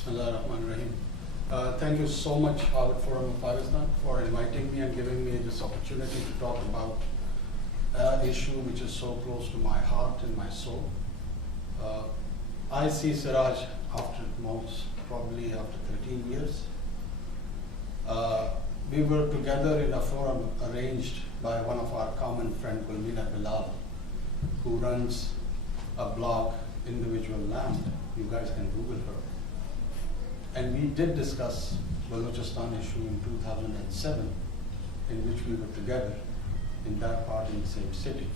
Bismillahirrahmanirrahim. Thank you so much, Harvard Forum of Pakistan, for inviting me and giving me this opportunity to talk about an issue which is so close to my heart and my soul. I see Siraj probably after 13 years. We were together in a forum arranged by one of our common friend, Gulmina Bilal, who runs a blog, Individual Land. You guys can Google her. And we did discuss Balochistan issue in 2007, in which we were together in that part in the same city.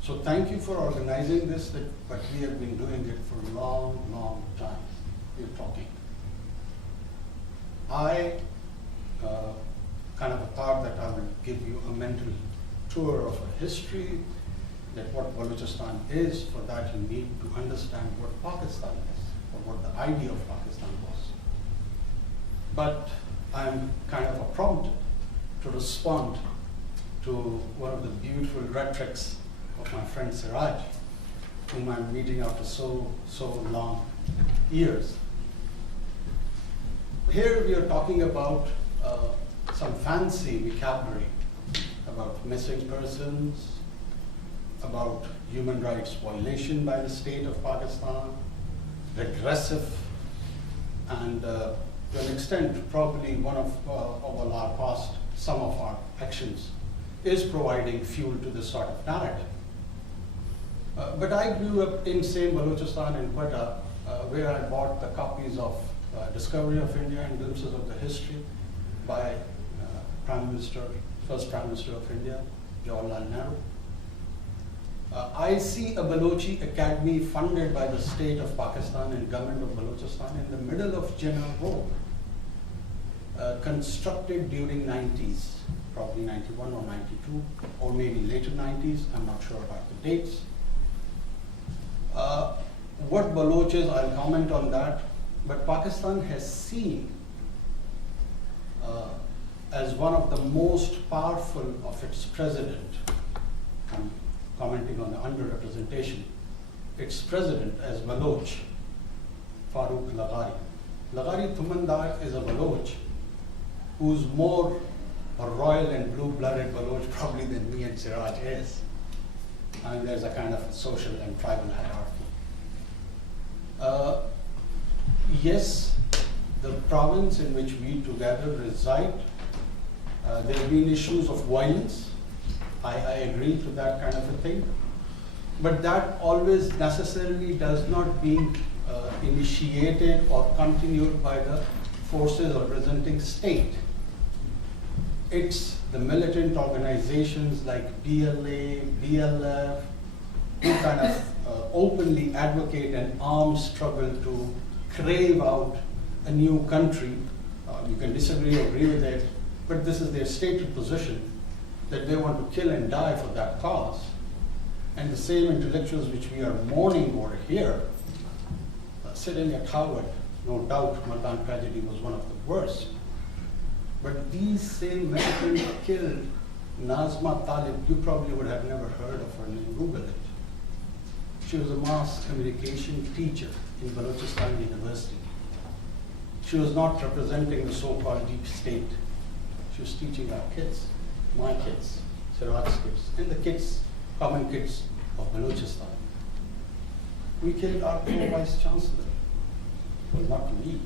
So thank you for organizing this, but we have been doing it for a long, long time. We're talking. I kind of thought that I would give you a mental tour of a history, that what Balochistan is. For that you need to understand what Pakistan is, or what the idea of Pakistan was. But I'm kind of prompted to respond to one of the beautiful rhetorics of my friend Siraj, whom I'm meeting after so long years. Here we are talking about some fancy vocabulary about missing persons, about human rights violation by the state of Pakistan, regressive, and to an extent, probably one of our past, some of our actions is providing fuel to this sort of narrative. But I grew up in same Balochistan in Quetta, where I bought the copies of Discovery of India and Glimpses of the History by first Prime Minister of India, Jawaharlal Nehru. I see a Balochi Academy funded by the state of Pakistan and government of Balochistan in the middle of Jinnah Road, constructed during 90s, probably 91 or 92, or maybe later 90s, I'm not sure about the dates. What Baloch is, I'll comment on that, but Pakistan has seen as one of the most powerful of its president, I'm commenting on the underrepresentation, its president as Baloch, Farooq Laghari. Laghari Thumandar is a Baloch who's more a royal and blue-blooded Baloch probably than me and Siraj is. And there's a kind of social and tribal hierarchy. Yes, the province in which we together reside, there have been issues of violence. I agree to that kind of a thing. But that always necessarily does not being initiated or continued by the forces representing state. It's the militant organizations like BLA, BLF, who kind of openly advocate an armed struggle to crave out a new country. You can disagree or agree with it, but this is their stated position, that they want to kill and die for that cause. And the same intellectuals which we are mourning over here, sitting at Harvard, no doubt Maldan tragedy was one of the worst. But these same militants killed Nazma Talib. You probably would have never heard of her name, Google it. She was a mass communication teacher in Balochistan University. She was not representing the so-called deep state. She was teaching our kids, my kids, Siraj's kids, and the kids, common kids of Balochistan. We killed our vice chancellor. Well, not me,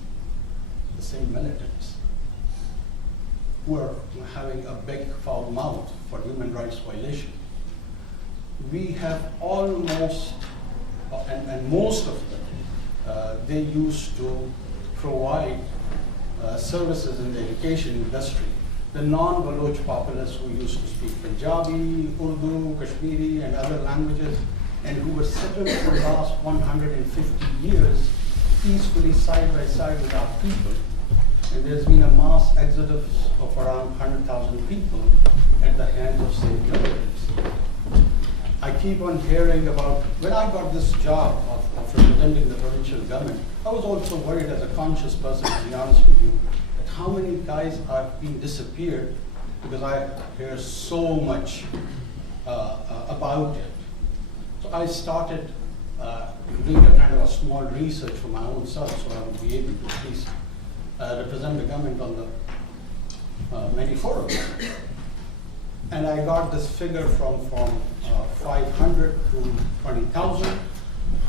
the same militants who are having a big foul mouth for human rights violation. We have almost, and most of them, they used to provide services in the education industry. The non-Baloch populace who used to speak Punjabi, Urdu, Kashmiri, and other languages, and who were settled for the last 150 years peacefully side by side with our people. And there's been a mass exodus of around 100,000 people at the hands of state militants. I keep on hearing about, when I got this job of representing the provincial government, I was also worried as a conscious person, to be honest with you, that how many guys are being disappeared, because I hear so much about it. So I started doing a kind of a small research for my own self, so I would be able to at least represent the government on the many forums. And I got this figure from 500 to 20,000.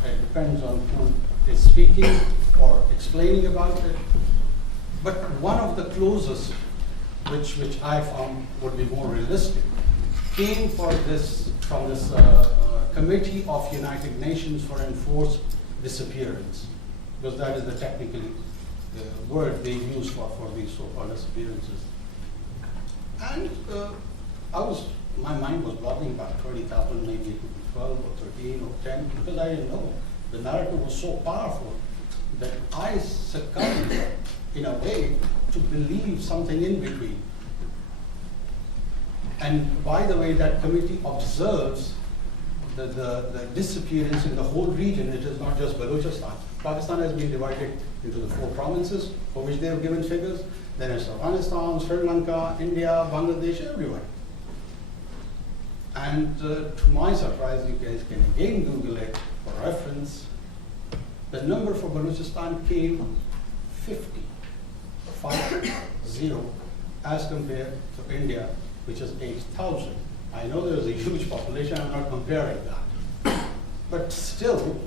It depends on who is speaking or explaining about it. But one of the closest, which I found would be more realistic, came from this Committee of United Nations for Enforced Disappearance, because that is the technical word they use for these so-called disappearances. And my mind was blogging about 20,000, maybe it would be 12 or 13 or 10, because I didn't know. The narrative was so powerful that I succumbed, in a way, to believe something in between. And by the way, that committee observes the disappearance in the whole region. It is not just Balochistan. Pakistan has been divided into the 4 provinces, for which they have given figures. Then it's Afghanistan, Sri Lanka, India, Bangladesh, everywhere. And to my surprise, you guys can again Google it for reference. The number for Balochistan came 50, as compared to India, which is 8,000. I know there is a huge population, I'm not comparing that. But still,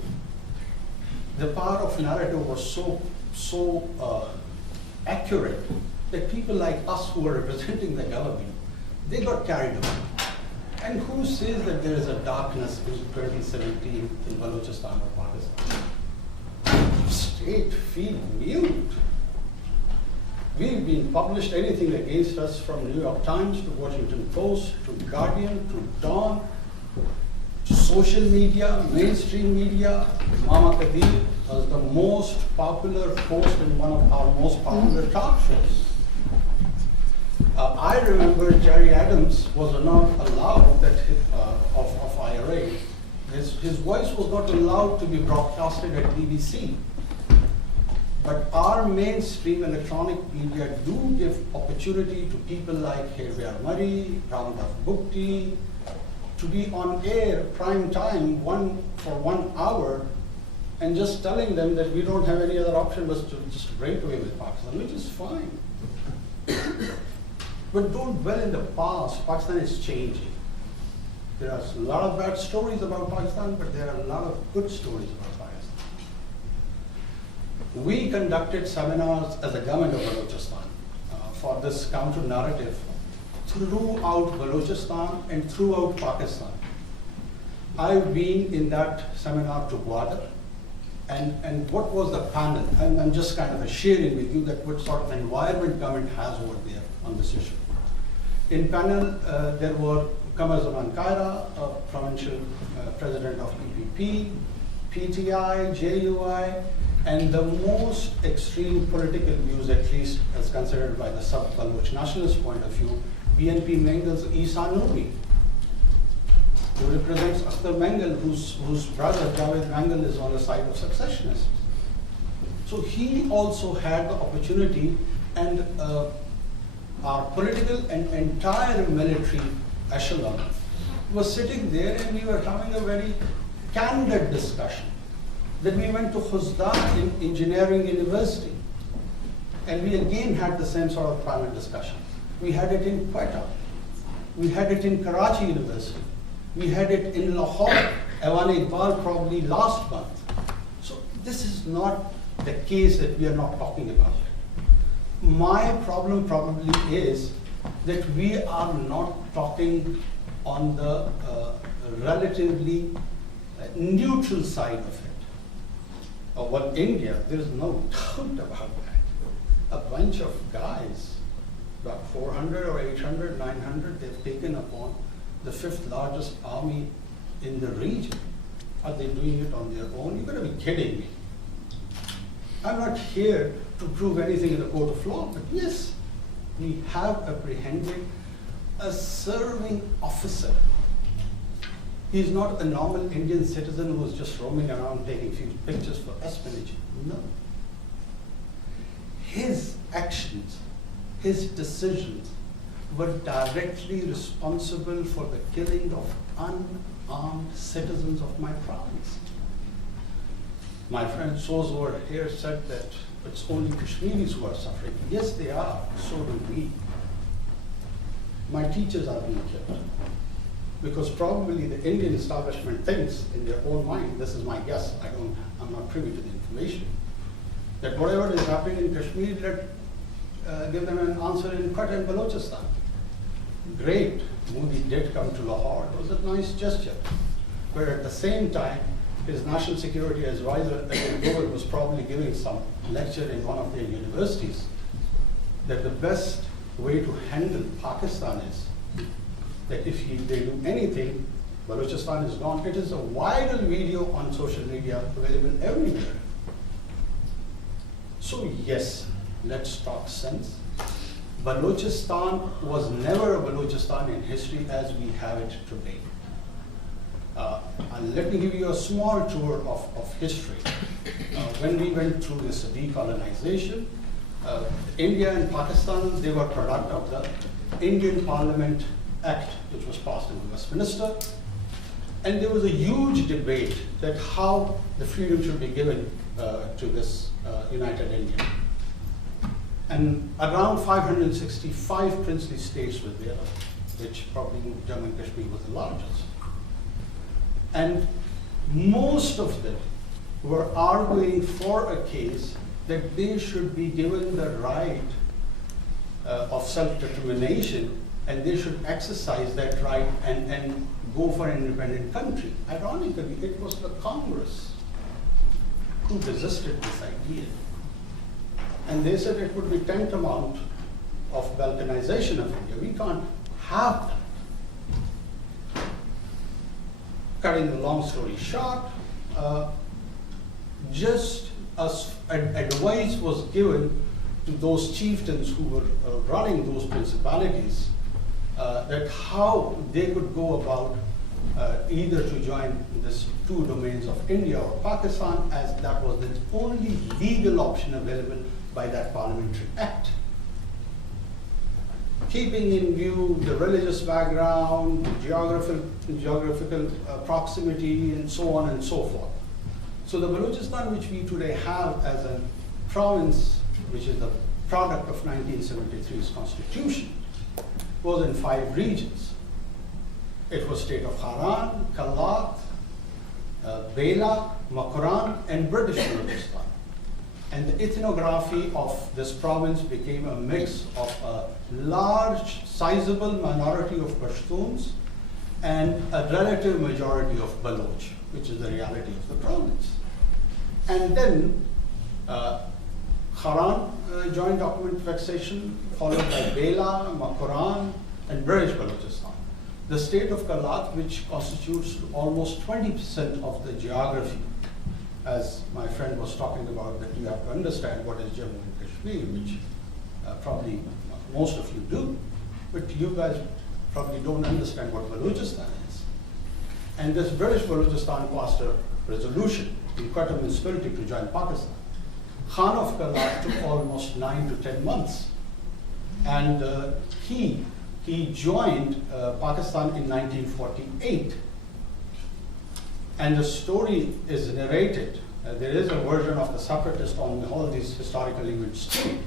the power of narrative was so accurate that people like us who were representing the government, they got carried away. And who says that there is a darkness in 2017 in Balochistan or Pakistan? State feel mute. We've been published anything against us from New York Times to Washington Post to Guardian to Dawn to social media, mainstream media. Mama Kadir was the most popular host in one of our most popular talk shows. I remember Jerry Adams was not allowed that of IRA. His voice was not allowed to be broadcasted at BBC. But our mainstream electronic media do give opportunity to people like Hervyar Murray, Ramdas Bhukti, to be on air prime time for 1 hour and just telling them that we don't have any other option but to just break away with Pakistan, which is fine. But don't dwell in the past. Pakistan is changing. There are a lot of bad stories about Pakistan, but there are a lot of good stories about Pakistan. We conducted seminars as a government of Balochistan for this counter-narrative throughout Balochistan and throughout Pakistan. I've been in that seminar to Gwadar, and what was the panel? I'm just kind of sharing with you that what sort of environment government has over there on this issue. In panel, there were Qamar Zaman Kaira, provincial president of EPP, PTI, JUI, and the most extreme political views, at least as considered by the sub-Baloch nationalist point of view, BNP Mengel's Isa Nouri, who represents Akhtar Mengel, whose brother Javed Mengel is on the side of secessionists. So he also had the opportunity, and our political and entire military echelon was sitting there, and we were having a very candid discussion. Then we went to Khuzda in Engineering University, and we again had the same sort of panel discussion. We had it in Quetta. We had it in Karachi University. We had it in Lahore, Evan Iqbal probably last month. So this is not the case that we are not talking about. My problem probably is that we are not talking on the relatively neutral side of it. Well, India, there is no doubt about that. A bunch of guys, about 400 or 800, 900, they've taken upon the 5th largest army in the region. Are they doing it on their own? You're going to be kidding me. I'm not here to prove anything in the court of law, but yes, we have apprehended a serving officer. He's not a normal Indian citizen who's just roaming around taking few pictures for espionage. No. His actions, his decisions were directly responsible for the killing of unarmed citizens of my province. My friend Soz over here said that it's only Kashmiris who are suffering. Yes, they are. So do we. My teachers are being killed. Because probably the Indian establishment thinks in their own mind, this is my guess, I'm not privy to the information, that whatever is happening in Kashmir, give them an answer in Quetta and Balochistan. Great, Modi did come to Lahore. It was a nice gesture. Where at the same time, his national security advisor, Ajay Doval, was probably giving some lecture in one of their universities that the best way to handle Pakistan is that if they do anything, Balochistan is gone. It is a viral video on social media available everywhere. So yes, let's talk sense. Balochistan was never a Balochistan in history as we have it today. And let me give you a small tour of history. When we went through this decolonization, India and Pakistan, they were product of the Indian Parliament Act, which was passed in Westminster. And there was a huge debate that how the freedom should be given to this United India. And around 565 princely states were there, which probably Jammu and Kashmir was the largest. And most of them were arguing for a case that they should be given the right of self-determination, and they should exercise that right and go for an independent country. Ironically, it was the Congress who resisted this idea. And they said it would be tantamount of balkanization of India. We can't have that. Cutting the long story short, just as advice was given to those chieftains who were running those principalities, that how they could go about either to join this two domains of India or Pakistan, as that was the only legal option available by that parliamentary act. Keeping in view the religious background, geographical proximity, and so on and so forth. So the Balochistan which we today have as a province, which is the product of 1973's constitution, was in 5 regions. It was state of Haran, Kalat, Bela, Makaran, and British Balochistan. And the ethnography of this province became a mix of a large, sizable minority of Pashtuns and a relative majority of Baloch, which is the reality of the province. And then Haran joint document fixation, followed by Bela, Makaran, and British Balochistan. The state of Kalat, which constitutes almost 20% of the geography, as my friend was talking about, that you have to understand what is Jammu and Kashmir, which probably most of you do, but you guys probably don't understand what Balochistan is. And this British Balochistan passed a resolution in Quetta municipality to join Pakistan. Khan of Kalat took almost 9 to 10 months. And he joined Pakistan in 1948. And the story is narrated. There is a version of the separatist on all these historical events too.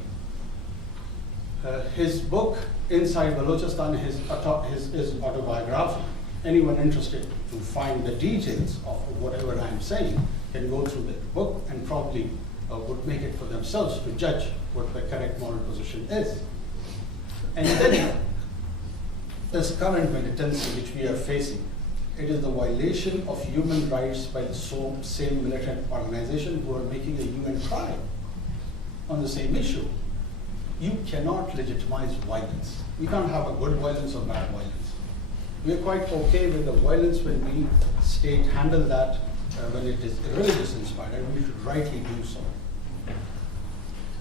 His book, Inside Balochistan, his autobiography. Anyone interested to find the details of whatever I'm saying can go through the book and probably would make it for themselves to judge what the correct moral position is. And then this current militancy which we are facing, it is the violation of human rights by the same militant organization who are making a UN crime on the same issue. You cannot legitimize violence. We can't have a good violence or bad violence. We are quite okay with the violence when we state handle that when it is religious inspired, and we should rightly do so.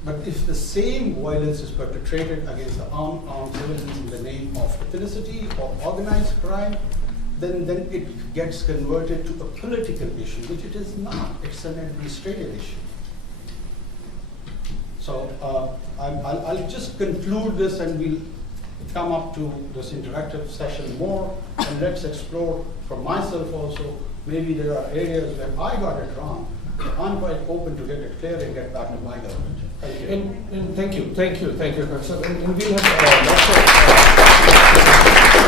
But if the same violence is perpetrated against the armed citizens in the name of ethnicity or organized crime, then it gets converted to a political issue, which it is not. It's an administrative issue. So I'll just conclude this, and we'll come up to this interactive session more, and let's explore for myself also. Maybe there are areas where I got it wrong, I'm quite open to get it clear and get back to my government. Thank you. And thank you, Professor. And we'll have lots of